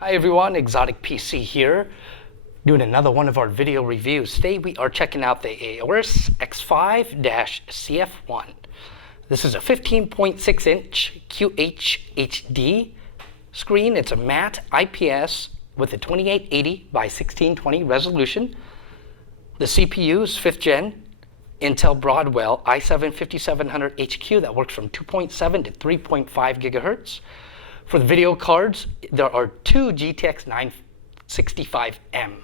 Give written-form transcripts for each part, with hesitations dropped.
Hi everyone, XOTIC PC here, doing another one of our video reviews. Today we are checking out the AORUS X5-CF1. This is a 15.6 inch QHD screen. It's a matte IPS with a 2880 by 1620 resolution. The CPU is 5th gen Intel Broadwell i7-5700HQ that works from 2.7 to 3.5 gigahertz. For the video cards, there are two GTX 965M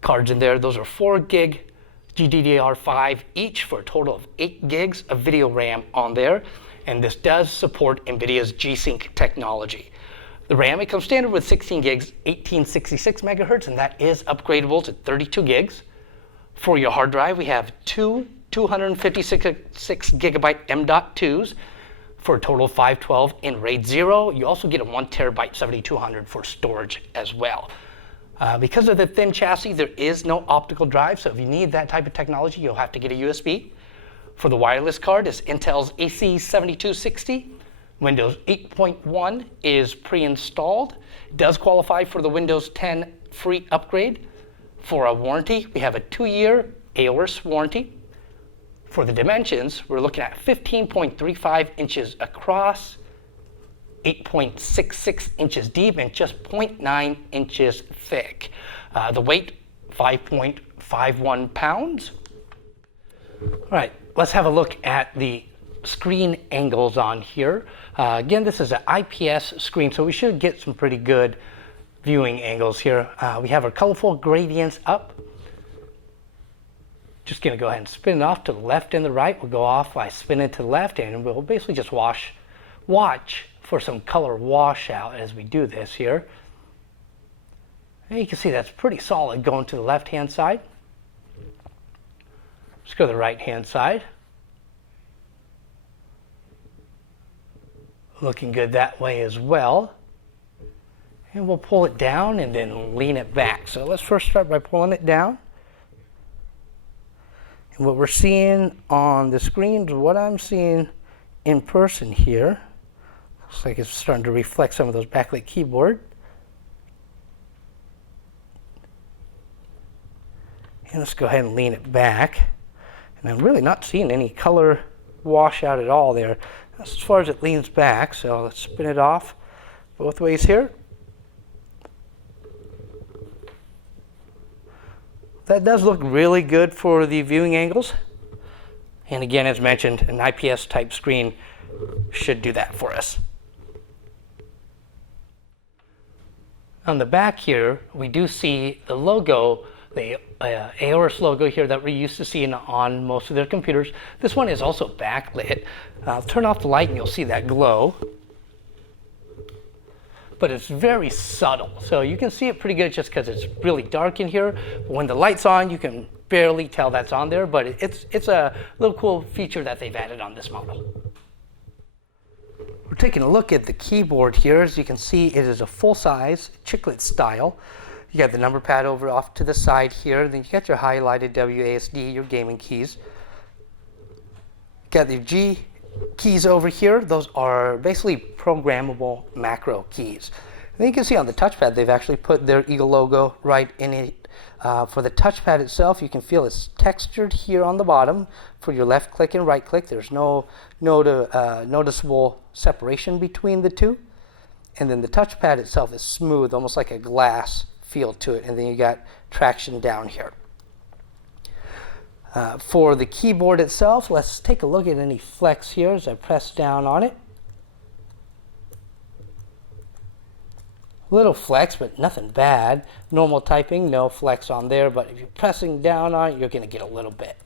cards in there. Those are 4 gig GDDR5 each for a total of 8 gigs of video RAM on there. And this does support NVIDIA's G-Sync technology. The RAM, it comes standard with 16 gigs, 1866 megahertz, and that is upgradable to 32 gigs. For your hard drive, we have two 256 gigabyte M.2s for a total of 512 in RAID 0. You also get a 1 terabyte 7200 for storage as well. Because of the thin chassis, there is no optical drive, so if you need that type of technology, you'll have to get a USB. For the wireless card, it's Intel's AC7260. Windows 8.1 is pre-installed. It does qualify for the Windows 10 free upgrade. For a warranty, we have a 2-year AORUS warranty. For the dimensions, we're looking at 15.35 inches across, 8.66 inches deep, and just 0.9 inches thick. The weight, 5.51 pounds. All right, let's have a look at the screen angles on here. Again, this is an IPS screen, so we should get some pretty good viewing angles here. We have our colorful gradients up. Just going to go ahead and spin it off to the left and the right. We'll go off by spinning to the left, and we'll basically just watch for some color washout as we do this here. And you can see that's pretty solid going to the left-hand side. Let's go to the right-hand side. Looking good that way as well. And we'll pull it down and then lean it back. So let's first start by pulling it down. And what we're seeing on the screen is what I'm seeing in person here. Looks like it's starting to reflect some of those backlit keyboard. And let's go ahead and lean it back. And I'm really not seeing any color washout at all there. That's as far as it leans back. So let's spin it off both ways here. That does look really good for the viewing angles. And again, as mentioned, an IPS type screen should do that for us. On the back here, we do see the logo, the AORUS logo here that we're used to seeing on most of their computers. This one is also backlit. I'll turn off the light and you'll see that glow. But it's very subtle. So you can see it pretty good just because it's really dark in here. But when the light's on, you can barely tell that's on there, but it's a little cool feature that they've added on this model. We're taking a look at the keyboard here. As you can see, it is a full-size chiclet style. You got the number pad over off to the side here. Then you got your highlighted WASD, your gaming keys. You got the G keys over here. Those are basically programmable macro keys. And then you can see on the touchpad they've actually put their Eagle logo right in it. For the touchpad itself, you can feel it's textured here on the bottom for your left click and right click. There's no noticeable separation between the two. And then the touchpad itself is smooth, almost like a glass feel to it. And then you got traction down here. For the keyboard itself, let's take a look at any flex here as I press down on it. Little flex, but nothing bad. Normal typing, no flex on there, but if you're pressing down on it, you're going to get a little bit.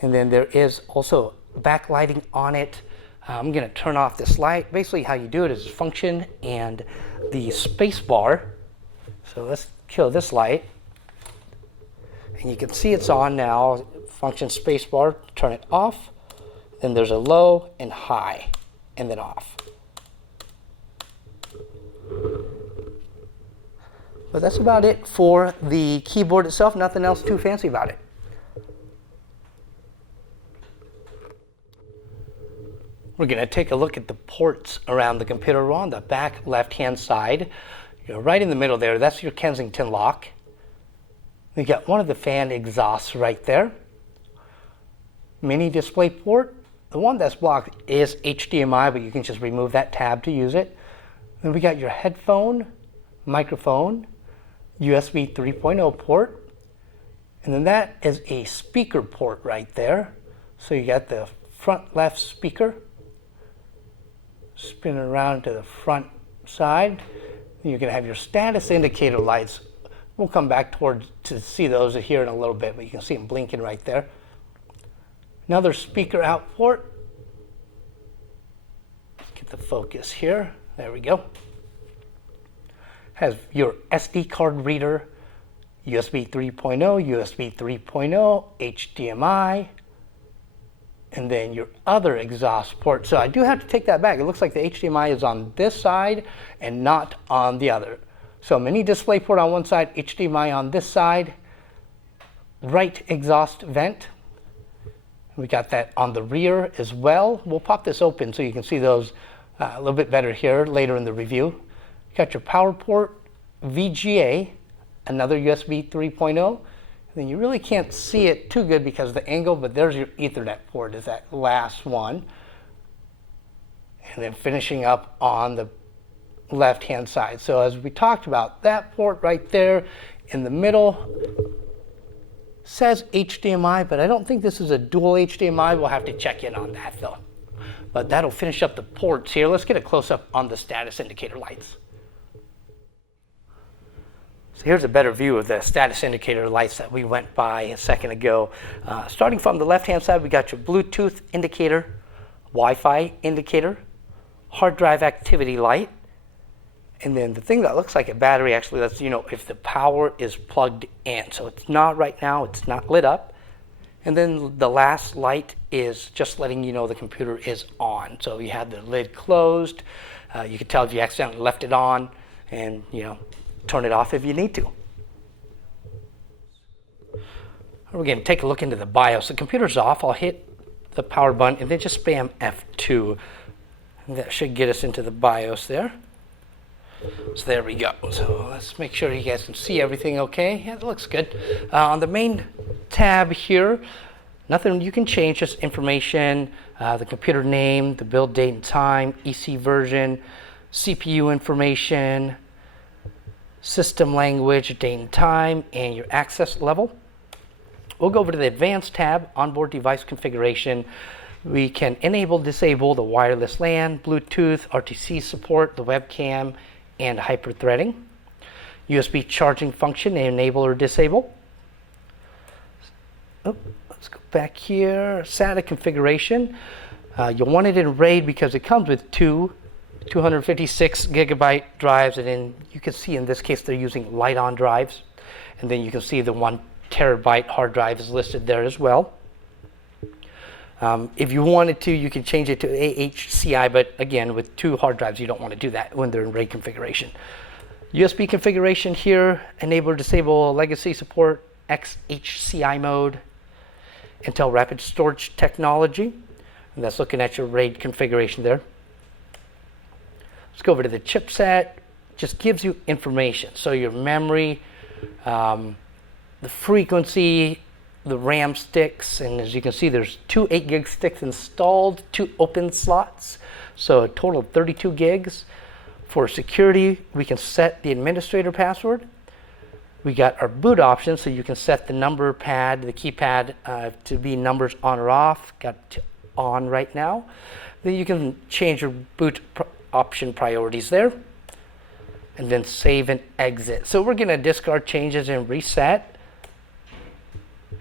And then there is also backlighting on it. I'm going to turn off this light. Basically how you do it is function and the space bar. So let's kill this light. And you can see it's on now. Function spacebar, turn it off. Then there's a low and high, and then off. But that's about it for the keyboard itself. Nothing else too fancy about it. We're going to take a look at the ports around the computer. We're on the back left-hand side. You're right in the middle there. That's your Kensington lock. We got one of the fan exhausts right there. Mini display port. The one that's blocked is HDMI, but you can just remove that tab to use it. Then we got your headphone, microphone, USB 3.0 port. And then that is a speaker port right there. So you got the front left speaker. Spin it around to the front side. You're going to have your status indicator lights. We'll come back to see those here in a little bit, but you can see them blinking right there. Another speaker out port. Let's get the focus here. There we go. Has your SD card reader, USB 3.0, USB 3.0, HDMI, and then your other exhaust port. So I do have to take that back. It looks like the HDMI is on this side and not on the other. So mini display port on one side, HDMI on this side, right exhaust vent. We got that on the rear as well. We'll pop this open so you can see those a little bit better here later in the review. Got your power port, VGA, another USB 3.0. Then you really can't see it too good because of the angle, but there's your Ethernet port, is that last one. And then finishing up on the left-hand side. So as we talked about, that port right there in the middle says HDMI, but I don't think this is a dual HDMI. We'll have to check in on that though. But that'll finish up the ports here. Let's get a close-up on the status indicator lights. So here's a better view of the status indicator lights that we went by a second ago. Starting from the left-hand side, we got your Bluetooth indicator, Wi-Fi indicator, hard drive activity light, and then the thing that looks like a battery actually lets you know if the power is plugged in. So it's not right now, it's not lit up. And then the last light is just letting you know the computer is on. So you have the lid closed. You can tell if you accidentally left it on, and turn it off if you need to. We're going to take a look into the BIOS. The computer's off. I'll hit the power button and then just spam F2. And that should get us into the BIOS there. So there we go. So let's make sure you guys can see everything okay. Yeah, it looks good. On the main tab here, nothing you can change, just information, the computer name, the build date and time, EC version, CPU information, system language, date and time, and your access level. We'll go over to the advanced tab, onboard device configuration. We can enable, disable the wireless LAN, Bluetooth, RTC support, the webcam, and hyper-threading. USB charging function, enable or disable. Let's go back here. SATA configuration. You'll want it in RAID because it comes with two 256 gigabyte drives, and then you can see in this case they're using light-on drives, and then you can see the 1 terabyte hard drive is listed there as well. If you wanted to, you can change it to AHCI, but again, with 2 hard drives, you don't want to do that when they're in RAID configuration. USB configuration here, enable or disable legacy support, XHCI mode, Intel Rapid Storage Technology, and that's looking at your RAID configuration there. Let's go over to the chipset. Just gives you information. So your memory, the frequency, the RAM sticks, and as you can see, there's 2 8 gig sticks installed, 2 open slots, so a total of 32 gigs. For security, we can set the administrator password. We got our boot options, so you can set the number pad, the keypad, to be numbers on or off. Got it to on right now. Then you can change your boot option priorities there, and then save and exit. So we're going to discard changes and reset.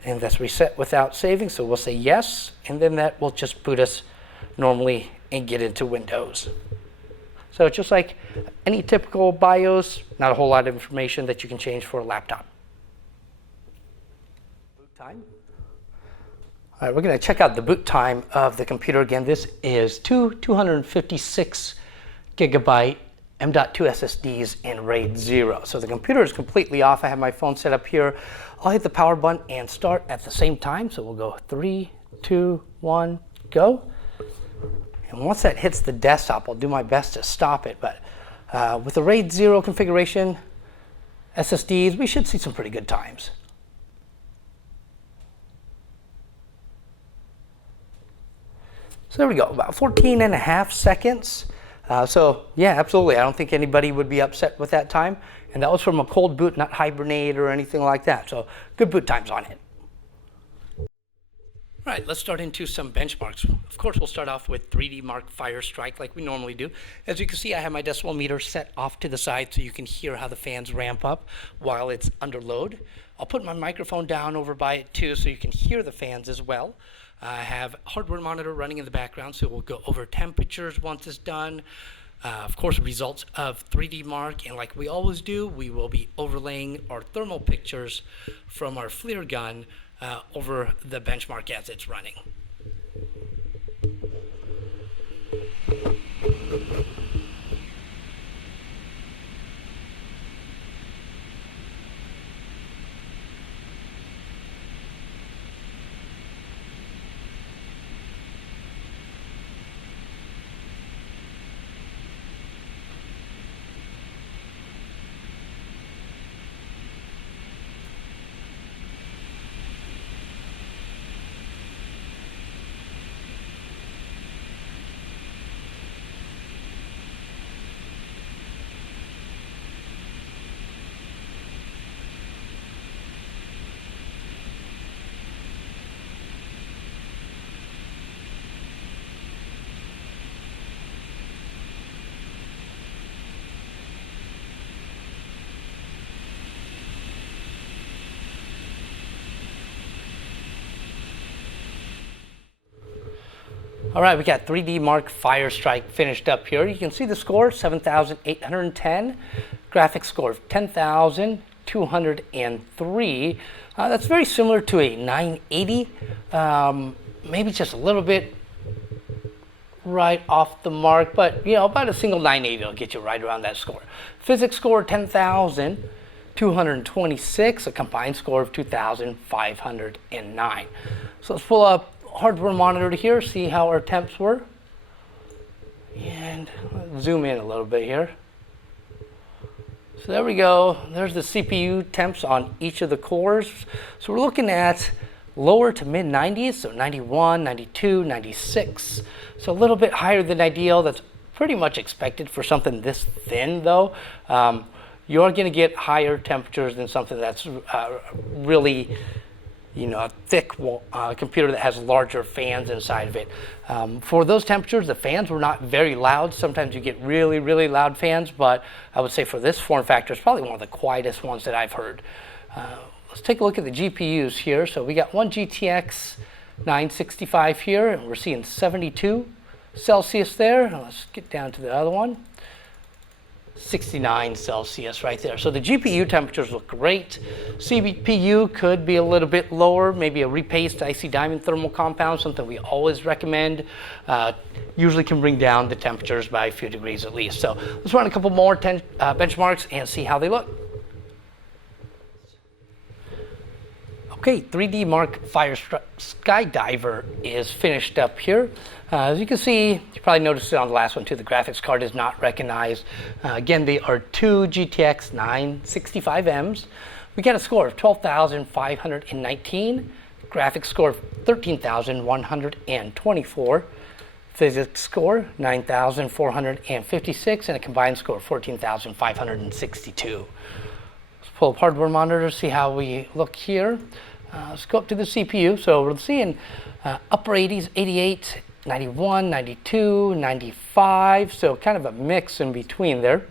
And that's reset without saving, so we'll say yes, and then that will just boot us normally and get into Windows. So it's just like any typical BIOS, not a whole lot of information that you can change for a laptop. Boot time. All right, we're going to check out the boot time of the computer again. This is 256 gigabyte M.2 SSDs in RAID 0. So the computer is completely off. I have my phone set up here. I'll hit the power button and start at the same time. So we'll go 3, 2, 1, go. And once that hits the desktop, I'll do my best to stop it. But with the RAID 0 configuration, SSDs, we should see some pretty good times. So there we go, about 14.5 seconds. So yeah, absolutely. I don't think anybody would be upset with that time. And that was from a cold boot, not hibernate or anything like that. So good boot times on it. All right, let's start into some benchmarks. Of course, we'll start off with 3D Mark Firestrike like we normally do. As you can see, I have my decibel meter set off to the side so you can hear how the fans ramp up while it's under load. I'll put my microphone down over by it too so you can hear the fans as well. I have hardware monitor running in the background, so we'll go over temperatures once it's done. Of course, results of 3D Mark, and like we always do, we will be overlaying our thermal pictures from our FLIR gun over the benchmark as it's running. All right, we got 3D Mark Firestrike finished up here. You can see the score, 7,810. Graphics score of 10,203. That's very similar to a 980. Maybe just a little bit right off the mark, but you know, about a single 980 will get you right around that score. Physics score, 10,226. A combined score of 2,509. So let's pull up hardware monitor here, see how our temps were. And let's zoom in a little bit here. So there we go. There's the CPU temps on each of the cores. So we're looking at lower to mid 90s, so 91, 92, 96. So a little bit higher than ideal. That's pretty much expected for something this thin though. You're going to get higher temperatures than something that's really, you know, a thick computer that has larger fans inside of it. For those temperatures, the fans were not very loud. Sometimes you get really, really loud fans, but I would say for this form factor, it's probably one of the quietest ones that I've heard. Let's take a look at the GPUs here. So we got one GTX 965 here, and we're seeing 72 Celsius there. Now let's get down to the other one. 69 Celsius right there. So the GPU temperatures look great. CPU could be a little bit lower, maybe a repaste IC diamond thermal compound, something we always recommend. Usually can bring down the temperatures by a few degrees at least. So let's run a couple more benchmarks and see how they look. Okay, 3D Mark Skydiver is finished up here. As you can see, you probably noticed it on the last one too, the graphics card is not recognized. Again, they are two GTX 965Ms. We got a score of 12,519, graphics score of 13,124, physics score 9,456, and a combined score of 14,562. Let's pull up hardware monitor, see how we look here. Let's go up to the CPU. So we're seeing upper 80s, 88, 91, 92, 95, so kind of a mix in between there.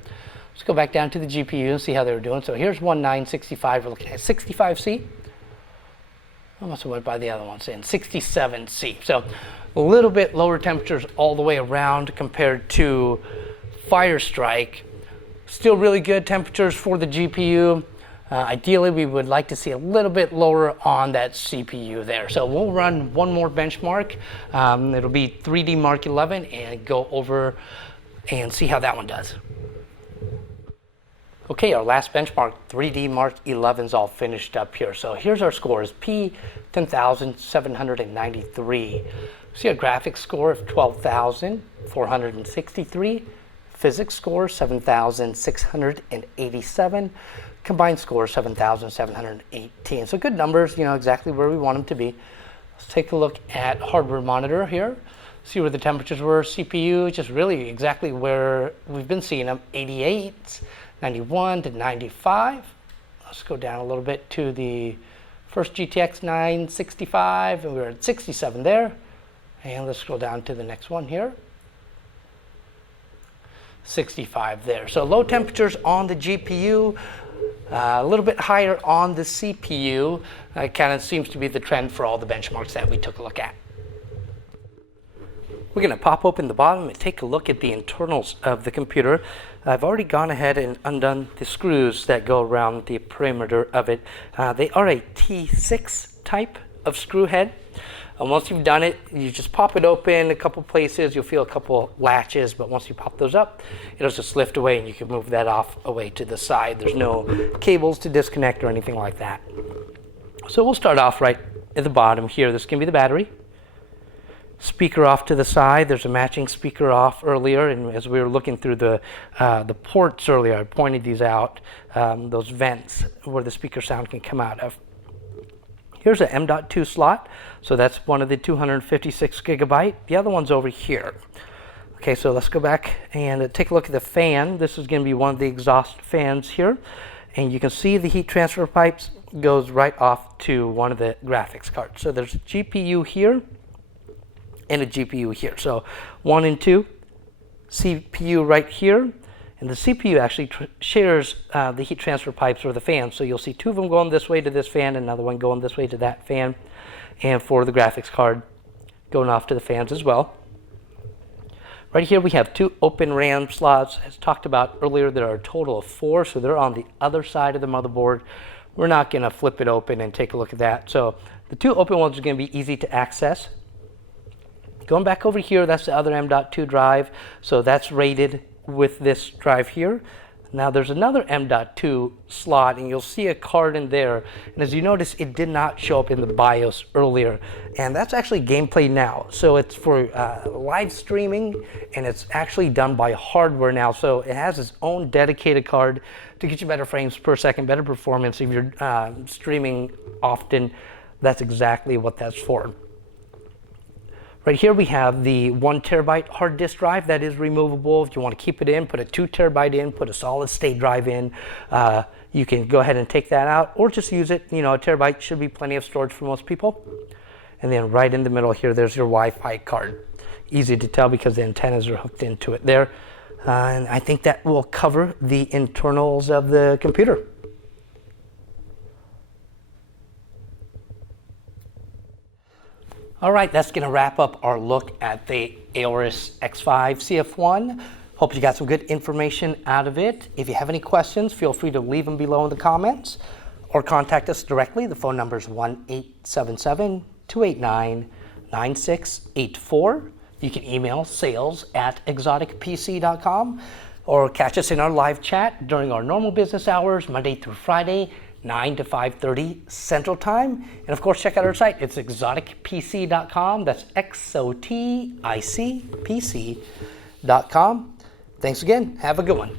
Let's go back down to the GPU and see how they were doing. So here's one 965, we're looking at 65C. I must have went by the other one, saying 67C. So a little bit lower temperatures all the way around compared to Firestrike. Still really good temperatures for the GPU. Ideally, we would like to see a little bit lower on that CPU there. So we'll run one more benchmark. It'll be 3D Mark 11 and go over and see how that one does. Okay, our last benchmark, 3D Mark 11 is all finished up here. So here's our scores, P 10,793. See a graphics score of 12,463, physics score 7,687, combined score 7,718. So good numbers, exactly where we want them to be. Let's take a look at hardware monitor here. See where the temperatures were. CPU, just really exactly where we've been seeing them. 88, 91 to 95. Let's go down a little bit to the first GTX 965, and we were at 67 there. And let's scroll down to the next one here. 65 there. So low temperatures on the GPU, a little bit higher on the CPU. Kind of seems to be the trend for all the benchmarks that we took a look at. We're going to pop open the bottom and take a look at the internals of the computer. I've already gone ahead and undone the screws that go around the perimeter of it. They are a T6 type of screw head. Once you've done it, you just pop it open a couple places. You'll feel a couple latches, but once you pop those up, it'll just lift away and you can move that off away to the side. There's no cables to disconnect or anything like that. So we'll start off right at the bottom here. This can be the battery. Speaker off to the side. There's a matching speaker off earlier, and as we were looking through the ports earlier, I pointed these out, those vents where the speaker sound can come out of. Here's an M.2 slot, so that's one of the 256 gigabyte. The other one's over here. Okay, so let's go back and take a look at the fan. This is going to be one of the exhaust fans here, and you can see the heat transfer pipes goes right off to one of the graphics cards. So there's a GPU here and a GPU here. So 1 and 2, CPU right here. And the CPU actually shares the heat transfer pipes or the fan. So you'll see two of them going this way to this fan, another one going this way to that fan. And for the graphics card, going off to the fans as well. Right here we have two open RAM slots. As talked about earlier, there are a total of 4, so they're on the other side of the motherboard. We're not going to flip it open and take a look at that. So the two open ones are going to be easy to access. Going back over here, that's the other M.2 drive. So that's rated with this drive here. Now there's another M.2 slot, and you'll see a card in there. And as you notice, it did not show up in the BIOS earlier. And that's actually gameplay now. So it's for live streaming, and it's actually done by hardware now. So it has its own dedicated card to get you better frames per second, better performance. If you're streaming often, that's exactly what that's for. Right here we have the 1 terabyte hard disk drive that is removable. If you want to keep it in, put a 2 terabyte in, put a solid state drive in. You can go ahead and take that out or just use it. A terabyte should be plenty of storage for most people. And then right in the middle here, there's your Wi-Fi card. Easy to tell because the antennas are hooked into it there. And I think that will cover the internals of the computer. All right, that's going to wrap up our look at the AORUS X5-CF1. Hope you got some good information out of it. If you have any questions, feel free to leave them below in the comments or contact us directly. The phone number is 1-877-289-9684. You can email sales@exoticpc.com or catch us in our live chat during our normal business hours, Monday through Friday, 9 to 5:30 Central Time. And of course, check out our site. It's exoticpc.com. That's XOTIC PC.com. Thanks again. Have a good one.